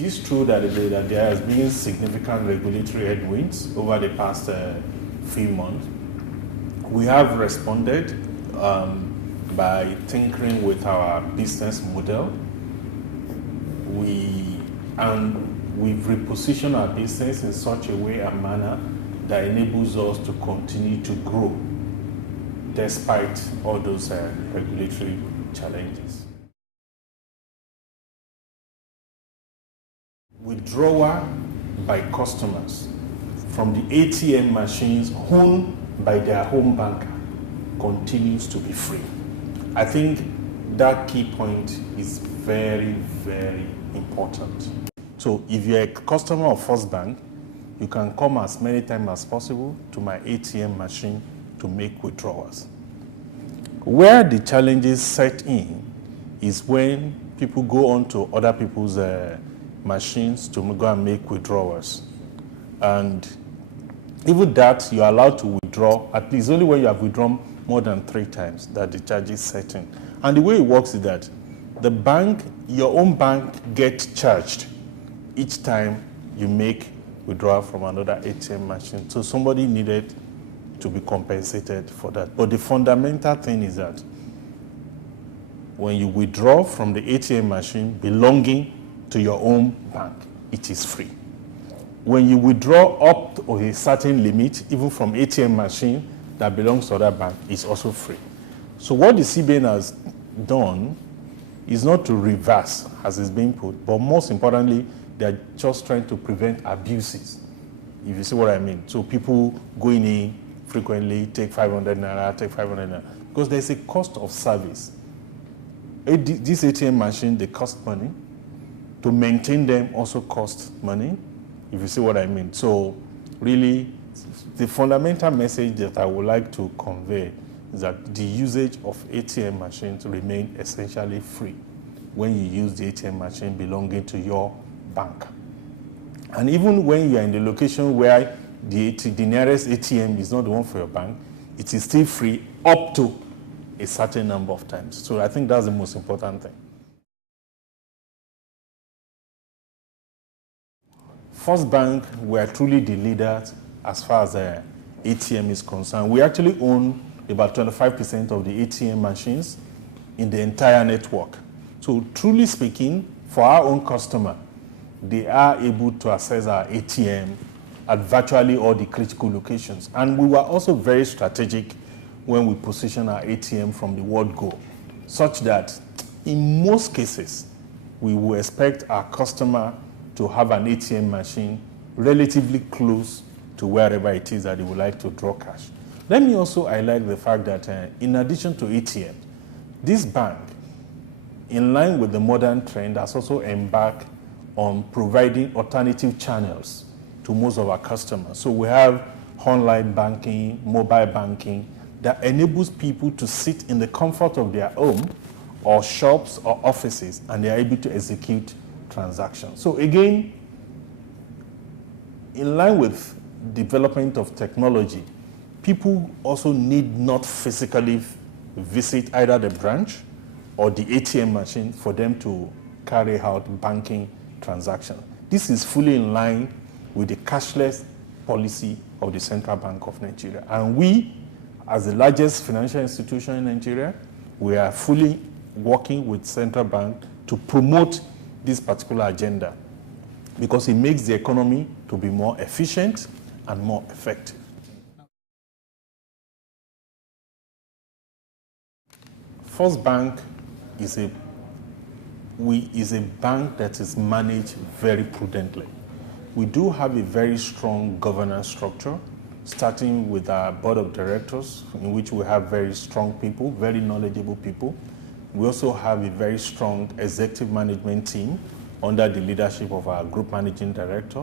It is true that there has been significant regulatory headwinds over the past few months. We have responded by tinkering with our business model. We've repositioned our business in such a way and manner that enables us to continue to grow despite all those regulatory challenges. Withdrawal by customers from the ATM machines owned by their home banker continues to be free. I think that key point is very, very important. So if you're a customer of First Bank, you can come as many times as possible to my ATM machine to make withdrawals. Where the challenges set in is when people go on to other people's machines to go and make withdrawals. And even that, you're allowed to withdraw, at least only when you have withdrawn more than 3 times that the charge is set in. And the way it works is that the bank, your own bank, gets charged each time you make withdrawal from another ATM machine. So somebody needed to be compensated for that. But the fundamental thing is that when you withdraw from the ATM machine belonging to your own bank, it is free. When you withdraw up to a certain limit, even from ATM machine that belongs to other bank, it's also free. So what the CBN has done is not to reverse, as is being put, but most importantly, they're just trying to prevent abuses, if you see what I mean. So people going in frequently, take 500 naira, take 500 naira, because there's a cost of service. This ATM machine, they cost money. To maintain them also costs money, if you see what I mean. So really, the fundamental message that I would like to convey is that the usage of ATM machines remain essentially free when you use the ATM machine belonging to your bank. And even when you are in the location where the nearest ATM is not the one for your bank, it is still free up to a certain number of times. So I think that's the most important thing. First Bank, we are truly the leaders as far as ATM is concerned. We actually own about 25% of the ATM machines in the entire network. So truly speaking, for our own customer, they are able to access our ATM at virtually all the critical locations. And we were also very strategic when we position our ATM from the word go, such that in most cases, we will expect our customer to have an ATM machine relatively close to wherever it is that they would like to draw cash. Let me also highlight the fact that in addition to ATM, this bank, in line with the modern trend, has also embarked on providing alternative channels to most of our customers. So we have online banking, mobile banking, that enables people to sit in the comfort of their home or shops or offices, and they are able to execute transactions. So again, in line with development of technology, people also need not physically visit either the branch or the ATM machine for them to carry out banking transactions. This is fully in line with the cashless policy of the Central Bank of Nigeria. And we, as the largest financial institution in Nigeria, we are fully working with Central Bank to promote this particular agenda because it makes the economy to be more efficient and more effective. First Bank is a bank that is managed very prudently. We do have a very strong governance structure, starting with our board of directors, in which we have very strong people, very knowledgeable people. We also have a very strong executive management team under the leadership of our group managing director.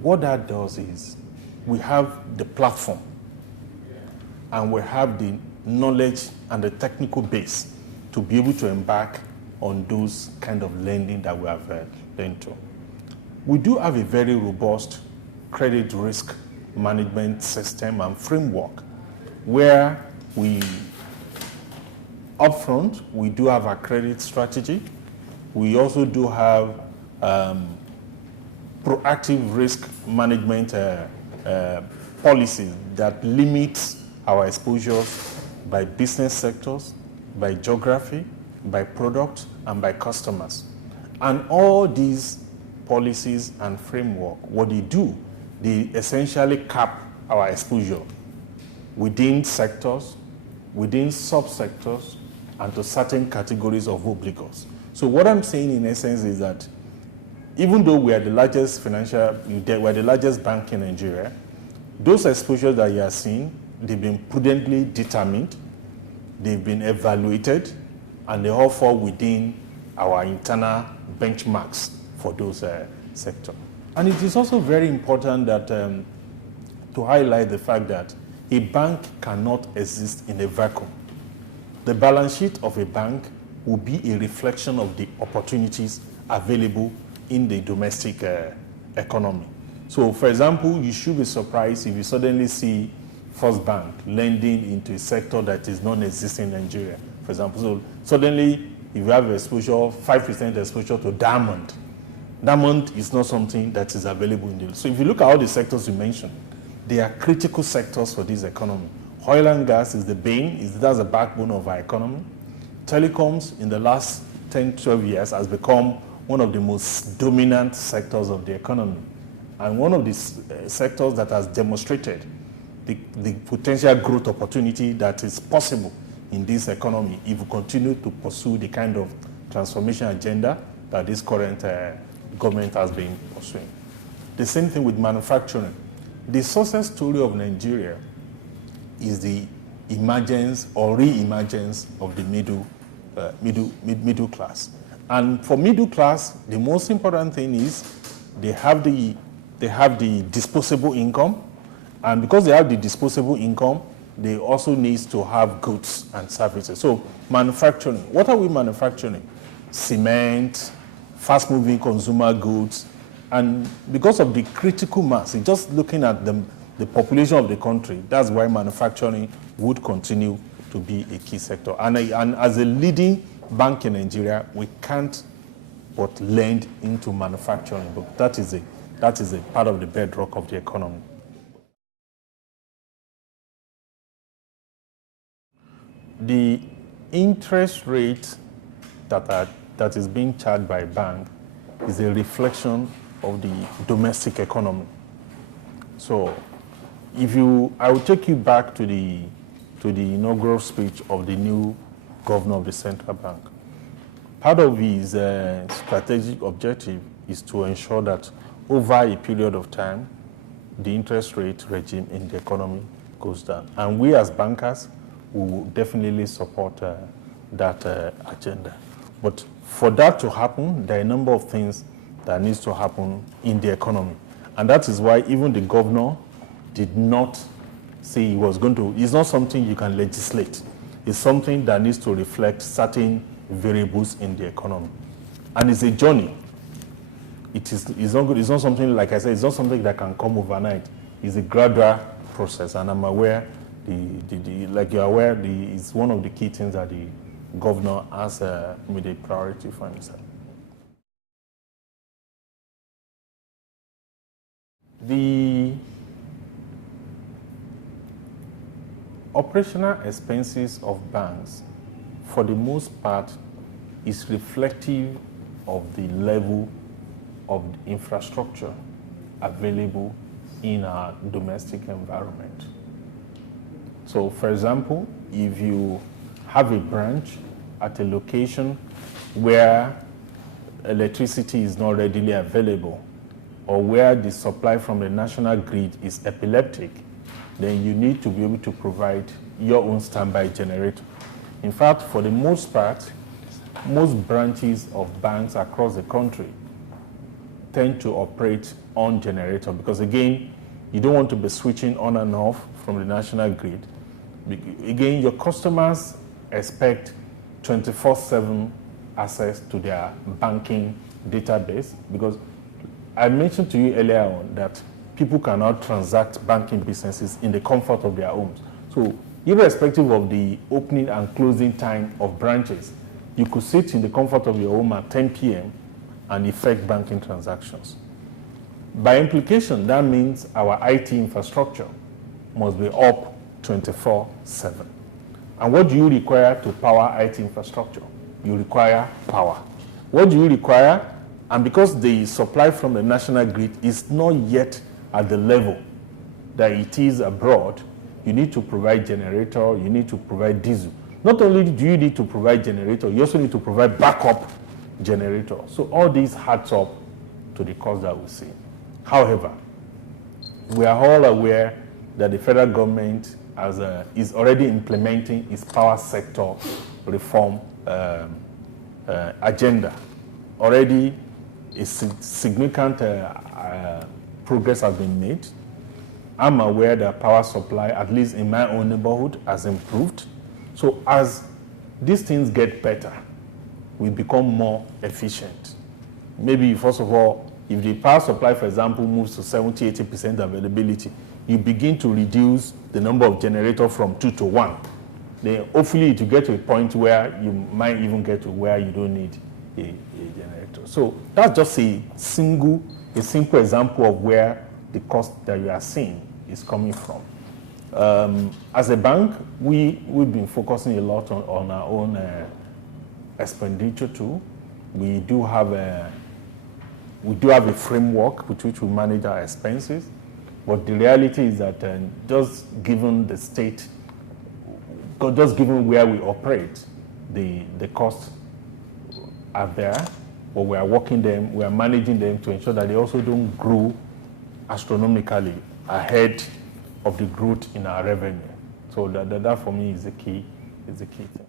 What that does is we have the platform and we have the knowledge and the technical base to be able to embark on those kind of lending that we have lent to. We do have a very robust credit risk management system and framework where upfront, we do have a credit strategy. We also do have proactive risk management policies that limit our exposures by business sectors, by geography, by product, and by customers. And all these policies and framework, what they do, they essentially cap our exposure within sectors, within subsectors, and to certain categories of obligors. So what I'm saying in essence is that even though we are the largest we're the largest bank in Nigeria, those exposures that you are seeing, they've been prudently determined, they've been evaluated, and they all fall within our internal benchmarks for those sectors. And it is also very important that to highlight the fact that a bank cannot exist in a vacuum. The balance sheet of a bank will be a reflection of the opportunities available in the domestic economy. So, for example, you should be surprised if you suddenly see First Bank lending into a sector that is non-existing in Nigeria. For example, so suddenly if you have exposure, 5% exposure to diamond, diamond is not something that is available in the. So if you look at all the sectors you mentioned, they are critical sectors for this economy. Oil and gas is the bane, that's the backbone of our economy. Telecoms in the last 10, 12 years has become one of the most dominant sectors of the economy. And one of the sectors that has demonstrated the potential growth opportunity that is possible in this economy if we continue to pursue the kind of transformation agenda that this current government has been pursuing. The same thing with manufacturing. The success story of Nigeria is the emergence or re-emergence of the middle class. And for middle class, the most important thing is they have the disposable income, and because they have the disposable income, they also need to have goods and services. So manufacturing, what are we manufacturing? Cement, fast-moving consumer goods, and because of the critical mass, just looking at the population of the country, that's why manufacturing would continue to be a key sector. And as a leading bank in Nigeria, we can't but lend into manufacturing, but that is a part of the bedrock of the economy. The interest rate that is being charged by a bank is a reflection of the domestic economy. So, I will take you back to the inaugural speech of the new governor of the central bank. Part of his strategic objective is to ensure that over a period of time, the interest rate regime in the economy goes down. And we as bankers will definitely support that agenda. But for that to happen, there are a number of things that needs to happen in the economy. And that is why even the governor did not say he was going to, it's not something you can legislate. It's something that needs to reflect certain variables in the economy. And it's a journey. It's not something, like I said, it's not something that can come overnight. It's a gradual process. And I'm aware, like you're aware, it's one of the key things that the governor has made a priority for himself. The operational expenses of banks, for the most part, is reflective of the level of infrastructure available in our domestic environment. So, for example, if you have a branch at a location where electricity is not readily available, or where the supply from the national grid is epileptic, then you need to be able to provide your own standby generator. In fact, for the most part, most branches of banks across the country tend to operate on generator because, again, you don't want to be switching on and off from the national grid. Again, your customers expect 24/7 access to their banking database because I mentioned to you earlier on that people cannot transact banking businesses in the comfort of their homes. So, irrespective of the opening and closing time of branches, you could sit in the comfort of your home at 10 p.m. and effect banking transactions. By implication, that means our IT infrastructure must be up 24/7. And what do you require to power IT infrastructure? You require power. What do you require? And because the supply from the national grid is not yet at the level that it is abroad, you need to provide generator, you need to provide diesel. Not only do you need to provide generator, you also need to provide backup generator. So all these adds up to the cost that we see. However, we are all aware that the federal government is already implementing its power sector reform agenda. Already, a significant progress has been made. I'm aware that power supply, at least in my own neighborhood, has improved. So as these things get better, we become more efficient. Maybe, first of all, if the power supply, for example, moves to 70–80% availability, you begin to reduce the number of generators from 2 to 1. Then hopefully it will get to a point where you might even get to where you don't need a generator. So that's just a simple example of where the cost that you are seeing is coming from. As a bank, we've been focusing a lot on our own expenditure too. We do have a framework with which we manage our expenses, but the reality is that just given the state, just given where we operate, the costs are there, but we are working them, we are managing them to ensure that they also don't grow astronomically ahead of the growth in our revenue. So that for me is the key thing.